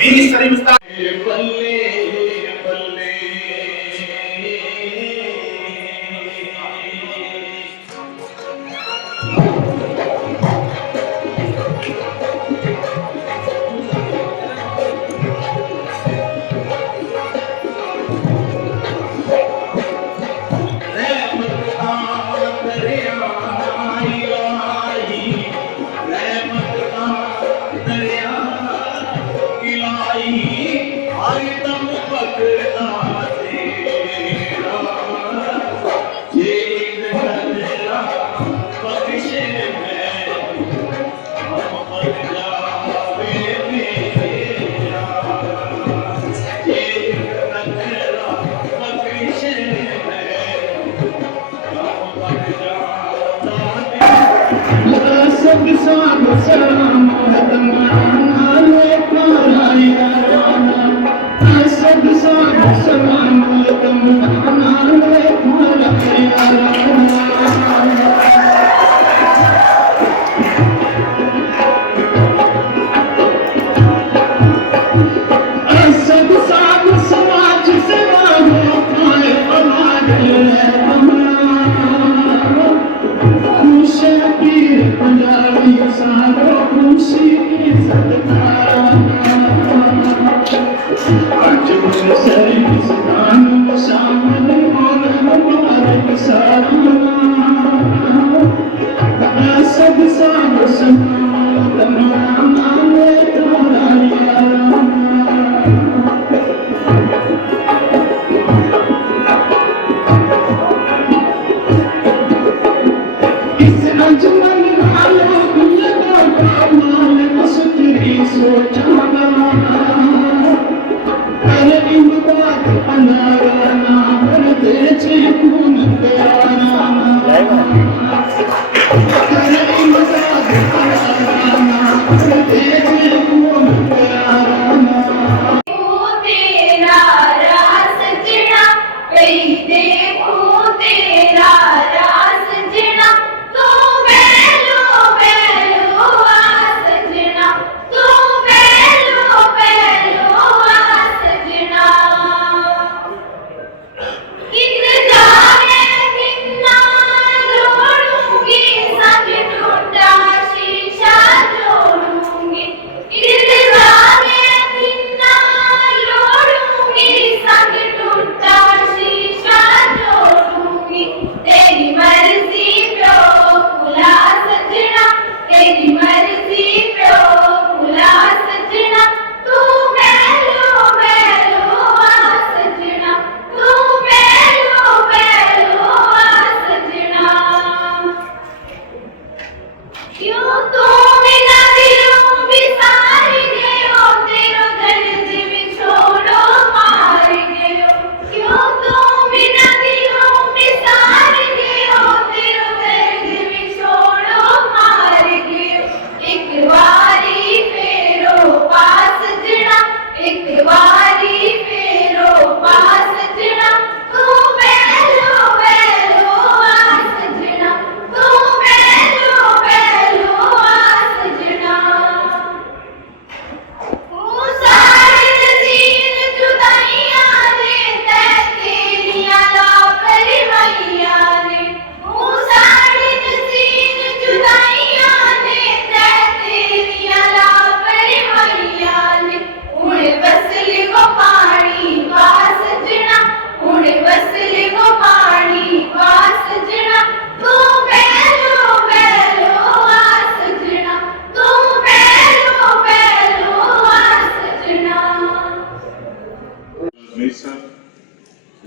Ministry Ustad.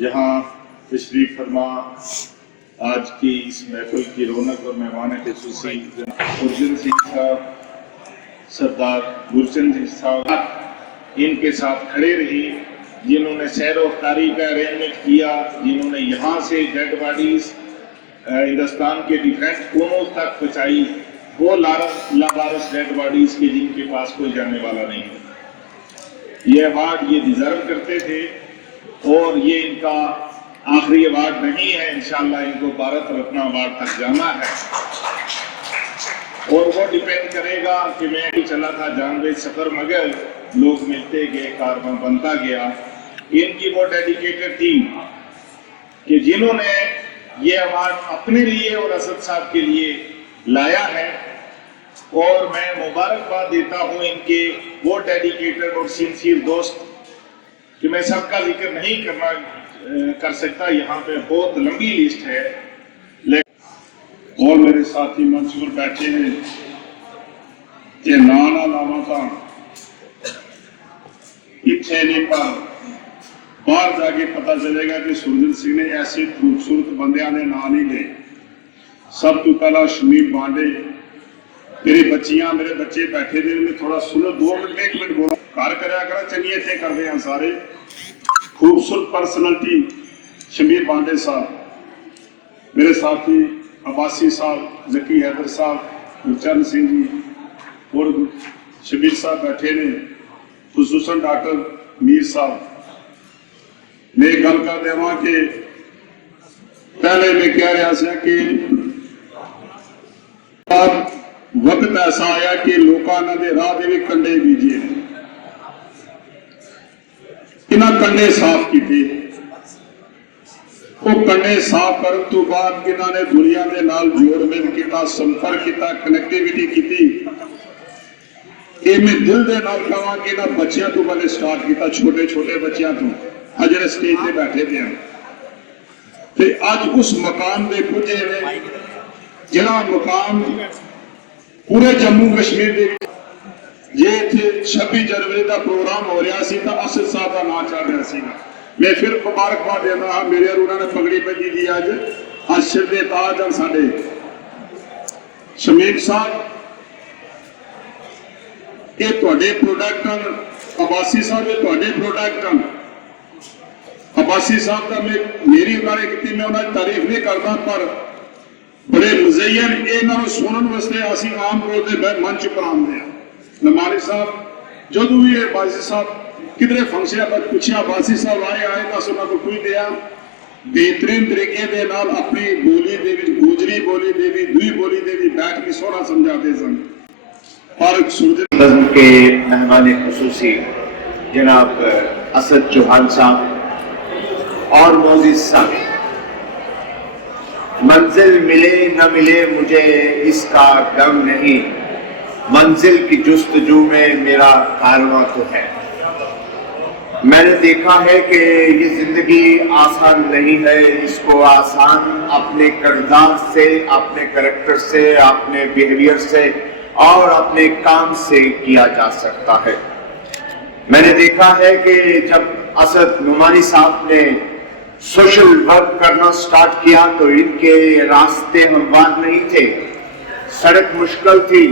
यहाँ तशरीफ फरमा आज की इस महफिल की रौनक और मेहमान ख़ुसूसी गुरजन सिंह साहब, सरदार गुरजन सिंह साहब इनके साथ खड़े रही, जिन्होंने सैर वफ्तारी का अरेंजमेंट किया, जिन्होंने यहाँ से डेड बॉडीज हिंदुस्तान के डिफरेंट कोनों तक पहुँचाई, वो लावारिस डेड बॉडीज के जिनके पास कोई जाने वाला नहीं। ये अवार्ड ये डिजर्व करते थे और ये इनका आखिरी अवार्ड नहीं है, इंशाल्लाह इनको भारत रत्न अवार्ड तक जाना है। اور وہ ڈیپینڈ کرے گا کہ میں چلا تھا جانوے سفر مگر لوگ ملتے گئے کارواں بنتا گیا. ان کی وہ ڈیڈیکیٹڈ ٹیم کہ جنہوں نے یہ ایوارڈ اپنے لیے اور اسد صاحب کے لیے لایا ہے, اور میں مبارکباد دیتا ہوں ان کے وہ ڈیڈیکیٹڈ اور سنسیئر دوست کہ میں سب کا ذکر نہیں کر سکتا, یہاں پہ بہت لمبی لسٹ ہے. اور میرے ساتھی منچ پر بیٹھے ہیں کہ نانا لاوا تھا اتنے نہیں پر باہر جا کے پتا چلے گا کہ سرجن سنگھ نے ایسے خوبصورت بندیاں نے نا نہیں لے. سب تو پہلا شمیر بانڈے, میری بچیاں میرے بچے بیٹھے دے میں تھوڑا سنو 2 منٹ 1 منٹ بولا کار کریا کرا چنگیے تھے کر دے ہیں سارے. خوبصورت پرسنلٹی شمیر بانڈے صاحب, میرے ساتھی عباسی صاحب, ذکی حیدر صاحب, گرچرن سنگھ جی اور شبیر صاحب بیٹھے نے, خصوصاً ڈاکٹر میر صاحب. میں گل کر دیا کہ پہلے میں کہہ رہا سا کہ وقت ایسا آیا کہ لوکاں دے راہ دے بھی کنڈے بیجے, انہاں کنڈے صاف کیتے. وہ کنڈے صاف کرن تو بعد انہاں نے دنیا دے نال جوڑ مل کیتا, سمپرک کیتا, کنیکٹیویٹی کیتی. یہ میں دل دے نال کہاں کہ انہاں بچیاں تو پہلے سٹارٹ کیتا, چھوٹے چھوٹے بچیاں تو اجڑے سٹیج پہ بیٹھے تھے. تے اج اس مقام دے پہنچے نے جہاں مقام پورے جموں کشمیر دے یہ تھے 26 جنوری کا پروگرام ہو رہا سی تا اسد صاحب کا نام چل رہا سی. میں پھر مبارکباد دینا ہاں میرے انہوں نے پگڑی پہنی دی اج سر دے تاج ہیں ساڈے شمیر صاحب. یہ تواڈے پروڈکٹ ہیں, عباسی صاحب یہ تواڈے پروڈکٹ ہیں. عباسی صاحب کا میری انہوں نے کیتی, میں انہوں نے تعریف نہیں کرتا پر بڑے مزین انہوں سنن واسطے اسی عام طور تے منچ پر آندے ہیں. نمانی صاحب جدوں بھی عباسی صاحب کدھرے فنکشن پر پوچھا عباسی صاحب آئے تو انہوں کو کوئی دیا بہترین طریقے دے نال اپنی بولی دے وچ گوجری بولی دے وچ دوئی بولی دے وچ بیٹھ کے سونا سمجھاتے سن. اور سرجن کے مہمان خصوصی جناب اسد چوہان صاحب اور معزز صاحب, منزل ملے نہ ملے مجھے اس کا غم نہیں, منزل کی جستجو میں میرا کارواں تو ہے. میں نے دیکھا ہے کہ یہ زندگی آسان نہیں ہے, اس کو آسان اپنے کردار سے, اپنے کریکٹر سے, اپنے بیہیویئر سے اور اپنے کام سے کیا جا سکتا ہے. میں نے دیکھا ہے کہ جب اسد نعمانی صاحب نے سوشل ورک کرنا سٹارٹ کیا تو ان کے راستے ہموار نہیں تھے, سڑک مشکل تھی,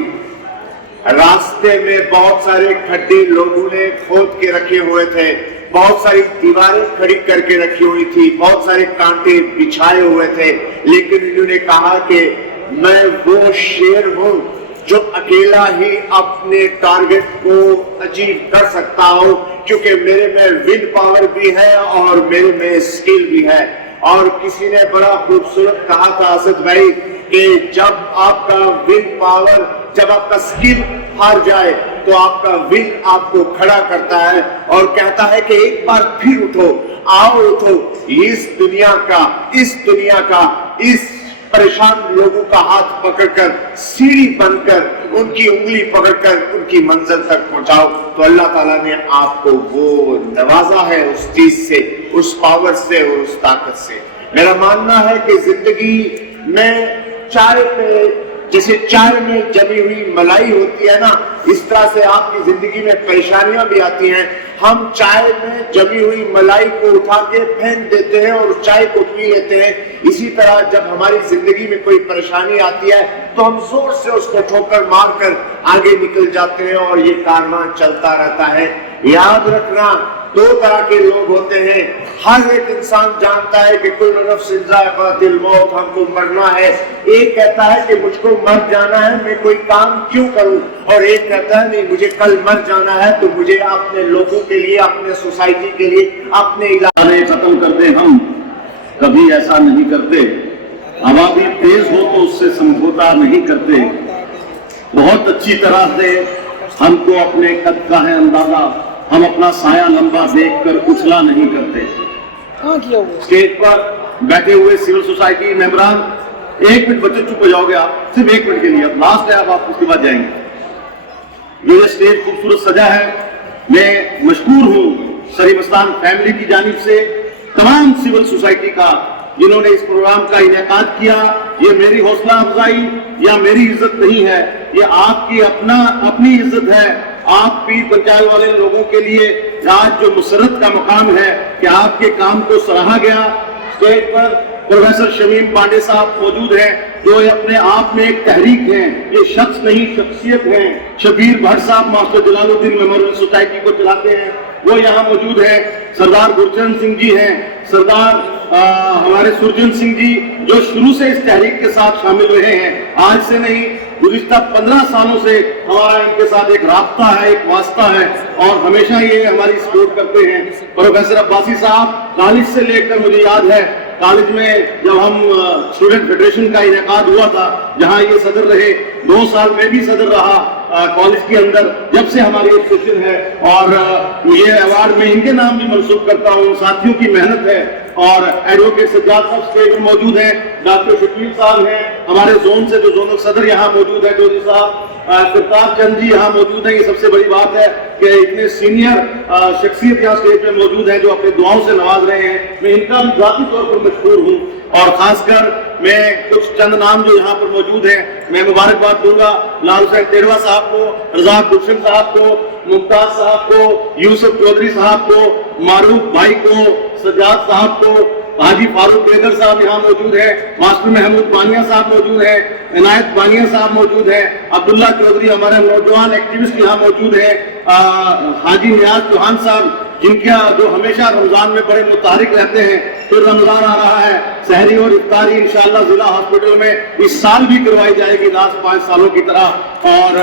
راستے میں بہت سارے کھڈے لوگوں نے کھود کے رکھے ہوئے تھے, بہت ساری دیواریں کھڑی کر کے رکھی ہوئی تھی, بہت سارے کانٹے بچھائے ہوئے تھے, لیکن انہوں نے کہا کہ میں وہ شیر ہوں جو اکیلا ہی اپنے ٹارگٹ کو اچیو کر سکتا ہوں, کیونکہ میرے میں ول پاور بھی ہے اور میرے میں سکل بھی ہے. اور کسی نے بڑا خوبصورت کہا تھا اسد بھائی کہ جب آپ کا ول پاور, جب آپ کا سکل ہار جائے تو آپ کا ول آپ کو کھڑا کرتا ہے اور کہتا ہے کہ ایک بار پھر اٹھو, آؤ اٹھو, اس دنیا کا اس پریشان لوگوں کا ہاتھ پکڑ کر, سیڑھی بن کر, ان کی انگلی پکڑ کر ان کی منزل تک پہنچاؤ. تو اللہ تعالیٰ نے آپ کو وہ نوازا ہے اس چیز سے, اس پاور سے اور اس طاقت سے. میرا ماننا ہے کہ زندگی میں چائے پہ جیسے چائے میں جمی ہوئی ملائی ہوتی ہے نا, اس طرح سے آپ کی زندگی میں پریشانیاں بھی آتی ہیں. ہم چائے میں جمی ہوئی ملائی کو اٹھا کے پھینک دیتے ہیں اور چائے کو پی لیتے ہیں. اسی طرح جب ہماری زندگی میں کوئی پریشانی آتی ہے تو ہم زور سے اس کو ٹھوکر مار کر آگے نکل جاتے ہیں اور یہ کارواں چلتا رہتا ہے. یاد رکھنا 2 طرح کے لوگ ہوتے ہیں. ہر ایک انسان جانتا ہے کہ کل نفس ذائقۃ الموت, ہم کو مرنا ہے. ایک کہتا ہے کہ مجھ کو مر جانا ہے, میں کوئی کام کیوں کروں, اور ایک کہتا ہے نہیں مجھے کل مر جانا ہے تو مجھے اپنے لوگوں کے لیے, اپنے سوسائٹی کے لیے, اپنے علاقے ختم کرتے. ہم کبھی ایسا نہیں کرتے. ہوا بھی تیز ہو تو اس سے سمجھوتا نہیں کرتے. बहुत अच्छी तरह से हमको अपने कद का है अंदाजा, हम अपना साया लंबा देखकर उछला नहीं करते। स्टेज पर बैठे हुए सिविल सोसाइटी मेंबरान, 1 मिनट बच्चे चुप हो जाओगे आप, सिर्फ 1 मिनट के लिए, अब लास्ट है, अब आप उसके बाद जाएंगे। जो ये स्टेज खूबसूरत सजा है, मैं मशकूर हूँ सलीम मस्तान फैमिली की जानिब से, तमाम सिविल सोसाइटी का जिन्होंने इस प्रोग्राम का इनेकाद किया। ये मेरी हौसला अफजाई या मेरी इज्जत नहीं है, ये आपकी अपनी इज्जत है। आप पीर पंचायत वाले लोगों के लिए आज जो मुसरत का मकाम है कि आपके काम को सराहा गया। स्टेज पर प्रोफेसर शमीम पांडे साहब मौजूद हैं, जो अपने आप में एक तहरीक हैं, ये शख्स नहीं शख्सियत हैं। शबीर भट्ट साहब मास्टर जलालुद्दीन मेमोरियल सोसाइटी को चलाते हैं, वो यहाँ मौजूद है। सरदार गुरचरण सिंह जी हैं, सरदार हमारे सुरजन सिंह जी, जो शुरू से इस तहरीक के साथ शामिल रहे हैं, आज से नहीं, गुज़िश्ता 15 सालों से हमारा इनके साथ एक राब्ता है, एक वास्ता है, और हमेशा ये हमारी सपोर्ट करते हैं। प्रोफेसर अब्बासी साहब, कॉलेज से लेकर मुझे याद है, कॉलेज में जब हम स्टूडेंट फेडरेशन का इनेकाद हुआ था, जहाँ ये सदर रहे, 2 साल में भी सदर रहा कॉलेज के अंदर, जब से हमारी एसोसिएशन है, और ये अवार्ड में इनके नाम भी मंसूब करता हूँ, सियों की मेहनत है। और एडवोकेट सज्जाद साहब स्टेज में मौजूद हैं, डॉक्टर शकील साहब हैं, हमारे जोन से जो जोनल सदर यहाँ मौजूद है चौधरी साहब, करतार चंद जी यहाँ मौजूद हैं। ये सबसे बड़ी बात है कि इतने सीनियर शख्सियत यहाँ स्टेज में मौजूद हैं जो अपने दुआओं से नवाज रहे हैं। मैं इनका भी ज़ाती तौर पर मशहूर हूँ, और खासकर मैं कुछ चंद नाम जो यहाँ पर मौजूद हैं, मैं मुबारकबाद दूंगा लाल हुसैन तेरवा साहब को, रज़ाक गुलशन साहब को, मुमताज साहब को, यूसुफ चौधरी साहब को, मारूफ भाई को, सज्जाद साहब को, हाजी फारूक बेदर साहब यहाँ मौजूद है, मास्टर महमूद बानिया साहब मौजूद है, इनायत बानिया साहब मौजूद है, अब्दुल्ला चौधरी हमारे नौजवान एक्टिविस्ट यहाँ मौजूद है, हाजी नियाज चौहान साहब, जिनका जो हमेशा रमजान में बड़े मुतारिक रहते हैं। फिर रमजान आ रहा है, सहरी और इफ्तारी इंशाअल्लाह जिला हॉस्पिटल में इस साल भी करवाई जाएगी लास्ट 5 सालों की तरह। और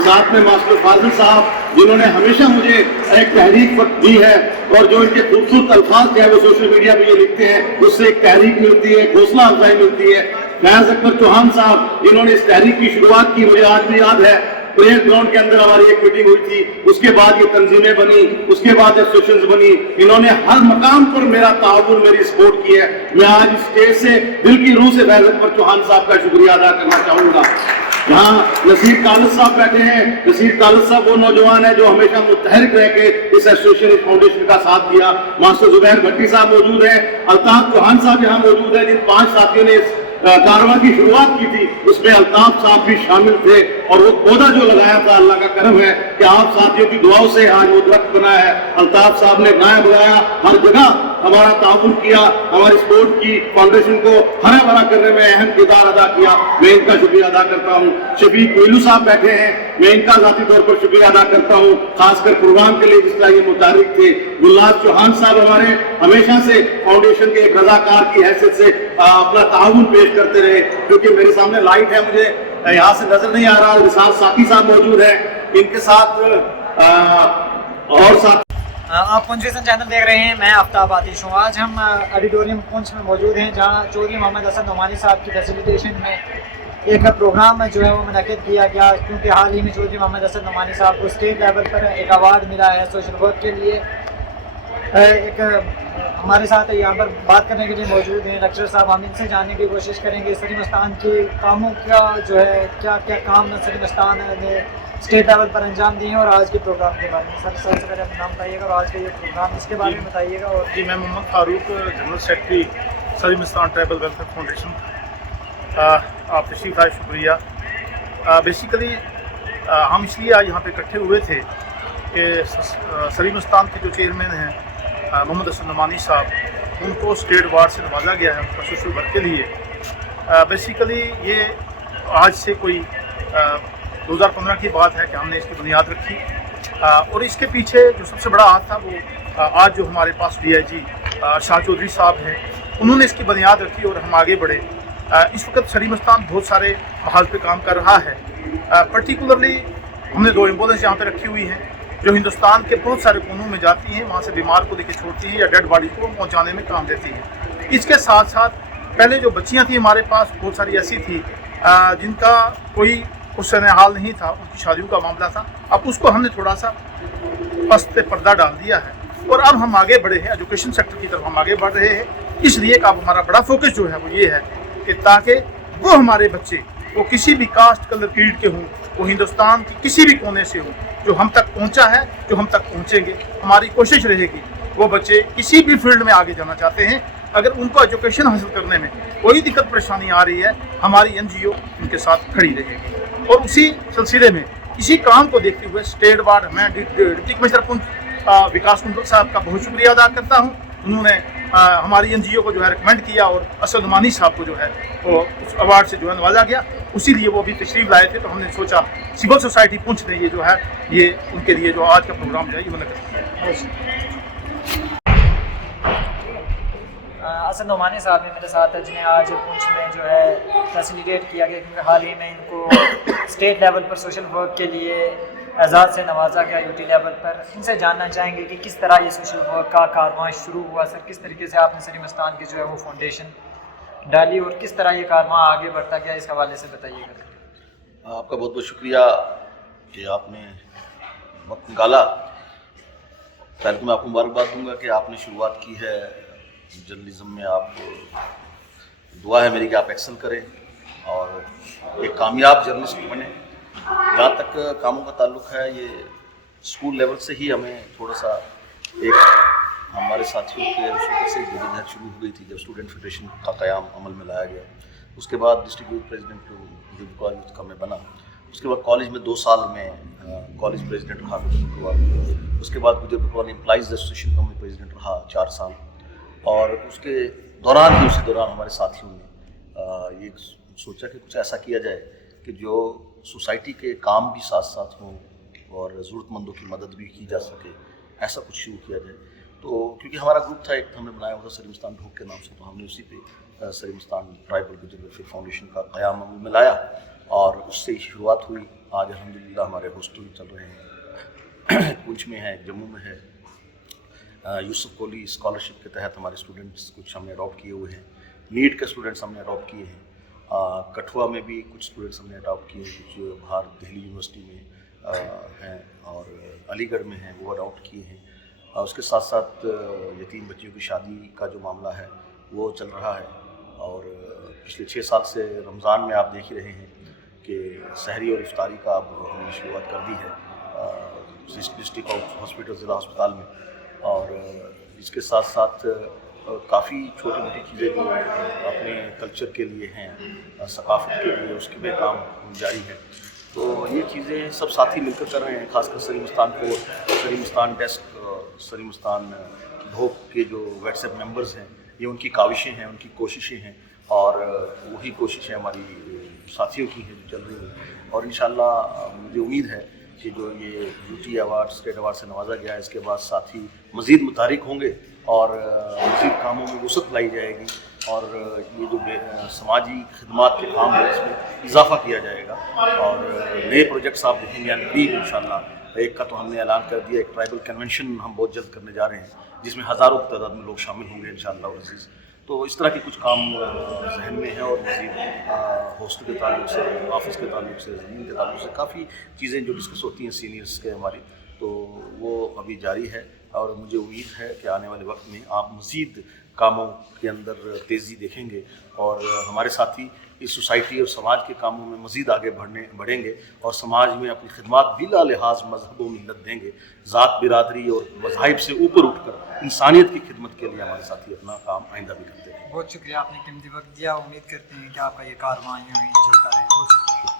साथ में मास्टर फाजिल साहब, जिन्होंने हमेशा मुझे एक तहरीक दी है, और जो इनके खूबसूरत अल्फाज है वो सोशल मीडिया पे ये लिखते हैं, उससे एक तहरीक मिलती है, हौसला अफजाई मिलती है। फैज अकबर चौहान साहब, जिन्होंने इस तहरीक की शुरुआत की, मुझे आज भी याद है, प्रेयर ग्राउंड के अंदर हमारी एक मीटिंग हुई थी, उसके बाद ये तंजीमें बनी, उसके बाद एसोसिएशन बनी। इन्होंने हर मकाम पर मेरा ताउन, मेरी सपोर्ट की है। मैं आज इस स्टेज से दिल की रूह से फैज अकबर चौहान साहब का शुक्रिया अदा करना चाहूंगा। यहाँ नसीर कालद साहब बैठे हैं। नसीर कालद साहब वो नौजवान है जो हमेशा मुतहरिक रह के इस एसोसिएशन, इस फाउंडेशन का साथ दिया। मास्टर जुबैर भट्टी साहब मौजूद हैं, अल्ताफ चौहान साहब यहाँ मौजूद है, जिन 5 साथियों ने कारवां की शुरुआत की थी, उसमें अल्ताफ साहब भी शामिल थे, और वो पौधा जो लगाया था, अल्लाह का करम है कि आप साथियों की दुआओं से आज वो दरख्त बना है। अल्ताफ साहब ने नायब लगाया, हर जगह हमारा ताउन किया, हमारी स्पोर्ट की फाउंडेशन को हरा भरा करने में अहम किरदार अदा किया। मैं इनका शुक्रिया अदा करता हूँ। शफीक कोयलू साहब बैठे हैं, मैं इनका जाती तौर पर शुक्रिया अदा करता हूँ, खासकर प्रोग्राम के लिए जिस तरह ये मुतारिक थे। गुलनाज चौहान साहब हमारे हमेशा से फाउंडेशन के एक रजाकार की हैसियत से अपना ताउन पेश करते रहे। क्योंकि मेरे सामने लाइट है, मुझे यहाँ से नजर नहीं आ रहा, विशाल साकी साहब मौजूद है, इनके साथ और साथ आप पुंछ विजन चैनल देख रहे हैं। मैं आफ्ताब आतिश हूँ। आज हम ऑडिटोरियम पुंछ में मौजूद हैं, जहाँ चौधरी मोहम्मद हसन नोमानी साहब की फैसिलिटेशन में एक प्रोग्राम जो है वो मुनक़िद किया गया, क्योंकि हाल ही में चौधरी मोहम्मद हसन नोमानी साहब को स्टेट लेवल पर एक अवार्ड मिला है सोशल वर्क के लिए। एक हमारे साथ यहाँ पर बात करने के लिए मौजूद हैं लेक्चर साहब, हम इनसे जानने की कोशिश करेंगे सलीम मस्तान के कामों का जो है क्या क्या काम सलीम मस्तान ने स्टेट लेवल पर अंजाम दिए हैं, और आज के प्रोग्राम के बारे में। सर सबसे पहले अपना नाम बताइएगा और आज का ये प्रोग्राम इसके बारे में बताइएगा। और जी, मैं Mohammad Farooq, general secretary Saleem Mastan tribal welfare foundation. आप तशरीफ़ आए, शुक्रिया। बेसिकली हम इसलिए आज यहाँ पे इकट्ठे हुए थे कि सलीम मस्तान के जो चेयरमैन हैं मोहम्मद हसन नोमानी साहब, उनको स्टेट अवार्ड से नवाजा गया है उनका सोशल वर्क के लिए। बेसिकली ये आज से कोई 2015 की बात है कि हमने इसकी बुनियाद रखी, और इसके पीछे जो सबसे बड़ा हाथ था वो आज जो हमारे पास DIG शाह चौधरी साहब हैं, उन्होंने इसकी बुनियाद रखी और हम आगे बढ़े। इस वक्त सलीम मस्तान बहुत सारे महाज पे काम कर रहा है। पर्टिकुलरली हमने 2 एम्बुलेंस यहाँ पे रखी हुई हैं जो हिंदुस्तान के बहुत सारे कोनों में जाती हैं, वहाँ से बीमार को लेकर छोड़ती हैं या डेड बॉडी को पहुँचाने में काम देती हैं। इसके साथ साथ पहले जो बच्चियाँ थी हमारे पास, बहुत सारी ऐसी थी जिनका कोई उस समय हाल नहीं था, उनकी शादियों का मामला था। अब उसको हमने थोड़ा सा पस्त पर्दा डाल दिया है और अब हम आगे बढ़े हैं, एजुकेशन सेक्टर की तरफ हम आगे बढ़ रहे हैं। इसलिए अब हमारा बड़ा फोकस जो है वो ये है कि ताकि वो हमारे बच्चे वो किसी भी कास्ट कलर क्रीड के हों, वो हिंदुस्तान की किसी भी कोने से हों, जो हम तक पहुंचा है, जो हम तक पहुंचेंगे, हमारी कोशिश रहेगी वो बच्चे किसी भी फील्ड में आगे जाना चाहते हैं, अगर उनको एजुकेशन हासिल करने में कोई दिक्कत परेशानी आ रही है, हमारी NGO उनके साथ खड़ी रहेगी। और उसी सिलसिले में इसी काम को देखते हुए स्टेट वार्ड मैं डिप्टी कमिश्नर पुंछ विकास कुंडल साहब का बहुत शुक्रिया अदा करता हूँ। उन्होंने हमारी NGO को जो है रिकमेंड किया और असद नुमानी साहब को जो है वो उस अवार्ड से जो है नवाजा गया। उसी लिए वो अभी तशरीफ लाए थे, तो हमने सोचा सिविल सोसाइटी पुंछ ने ये जो है ये उनके लिए जो आज का प्रोग्राम जो है ये मुनक़्क़िद किया। असद नुमानी साहब ने मेरे साथ है, जिन्हें आज पुंछ में जो है फैसिलिटेट किया गया, क्योंकि हाल ही में इनको स्टेट लेवल पर सोशल वर्क के लिए एजाज़ से नवाजा गया UT लेवल पर। इनसे जानना चाहेंगे कि किस तरह ये सोशल वर्क का कारवां शुरू हुआ सर, किस तरीके से आपने सलीम मस्तान की जो है वो फाउंडेशन डाली और किस तरह ये कारवां आगे बढ़ता गया, इस हवाले से बताइएगा। आपका बहुत बहुत शुक्रिया कि आपने वक्त निकाला। पहले तो मैं आपको मुबारकबाद दूंगा कि आपने शुरुआत की है जर्नलिज्म में। आप दुआ है मेरी कि आप एक्सेल करें और एक कामयाब जर्नलिस्ट बने। जहाँ तक कामों का ताल्लुक है, ये स्कूल लेवल से ही हमें थोड़ा सा एक हमारे साथियों के शुरू से जद्दोजहद शुरू हो गई थी जब स्टूडेंट फेडरेशन का क़याम अमल में लाया गया। उसके बाद डिस्ट्रिक्ट यूथ प्रेसिडेंट यूथ का मैं बना। उसके बाद कॉलेज में 2 साल में कॉलेज प्रेसिडेंट रहा हुआ। उसके बाद गुजर बकरवाल एम्प्लॉइज़ एसोसिएशन का मैं प्रेसिडेंट रहा 4 साल। और उसके दौरान ही उसी दौरान हमारे साथियों ने ये सोचा कि कुछ ऐसा किया जाए कि जो सोसाइटी के काम भी साथ साथ हों और ज़रूरतमंदों की मदद भी की जा सके, ऐसा कुछ शुरू किया जाए। तो क्योंकि हमारा ग्रुप था एक, हमने बनाया हुआ था सलीम मस्तान ढोक के नाम से, तो हमने उसी पे सलीम मस्तान ट्राइबल गुजर वेलफेयर फाउंडेशन का क़याम अमल में लाया और उससे ही शुरुआत हुई। आज अल्हम्दुलिल्लाह हमारे हॉस्टल चल रहे हैं, पुंछ में है, जम्मू में है। यूसुफ कोली स्कॉलरशिप के तहत हमारे स्टूडेंट्स कुछ हमने अडॉप्ट किए हुए हैं। नीट के स्टूडेंट्स हमने अडॉप्ट किए हैं। कठुआ में भी कुछ स्टूडेंट्स हमने अडॉप्ट किए हैं, कुछ बाहर दिल्ली यूनिवर्सिटी में हैं और अलीगढ़ में हैं, वो अडॉप्ट किए हैं। उसके साथ साथ यतीम बच्चियों की शादी का जो मामला है वो चल रहा है। और पिछले 6 साल से रमज़ान में आप देख ही रहे हैं कि सहरी और इफ्तारी का अब हमने शुरुआत कर दी है डिस्ट्रिक्ट हॉस्पिटल ज़िला अस्पताल में। और इसके साथ साथ काफ़ी छोटी मोटी चीज़ें जो अपने कल्चर के लिए हैं, सकाफ़त के लिए, उसके में काम जारी है। तो ये चीज़ें सब साथी मिलकर कर रहे हैं। खासकर सलीम मस्तान को, सलीम मस्तान डेस्क, सलीम मस्तान ढोक के जो व्हाट्सएप मेंबर्स हैं, ये उनकी काविशें हैं, उनकी कोशिशें हैं और वही कोशिशें हमारी साथियों की हैं जो चल रही हैं। और इंशाअल्लाह मुझे उम्मीद है कि जो ये UT अवार्ड, स्टेट अवार्ड से नवाजा गया है, इसके बाद साथी मज़ीद मुतारिक होंगे और मज़ीद कामों में वसअत लाई जाएगी और ये जो समाजी खिदमात के काम है इसमें इजाफ़ा किया जाएगा। और नए प्रोजेक्ट्स आप देखेंगे करीब इंशाअल्लाह। एक का तो हमने ऐलान कर दिया, एक ट्राइबल कन्वेंशन हम बहुत जल्द करने जा रहे हैं जिसमें हज़ारों की तादाद में लोग शामिल होंगे इंशाअल्लाह अज़ीज़। तो इस तरह के कुछ काम जहन में है और मज़ीद हॉस्टल के ताल्लुक से, ऑफिस के ताल्लुक से, ज़मीन के ताल्लुक से काफ़ी चीज़ें जो डिस्कस होती हैं सीनियर्स के हमारी, तो वो अभी जारी है। और मुझे उम्मीद है कि आने वाले वक्त में आप मज़ीद कामों के अंदर तेज़ी देखेंगे और हमारे साथी इस सोसाइटी और समाज के कामों में मज़ीद आगे बढ़ेंगे और समाज में अपनी खिदमत बिला लिहाज मजहब व मिल्लत देंगे। ज़ात, बिरादरी और मज़ाहिब से ऊपर उठकर इंसानियत की खिदमत के लिए हमारे साथी अपना काम आइंदा भी करते हैं। बहुत शुक्रिया, आपने कीमती वक्त दिया। उम्मीद करते हैं कि आपका ये कारवां यूँ ही चलता रहे। बहुत शुक्रिया।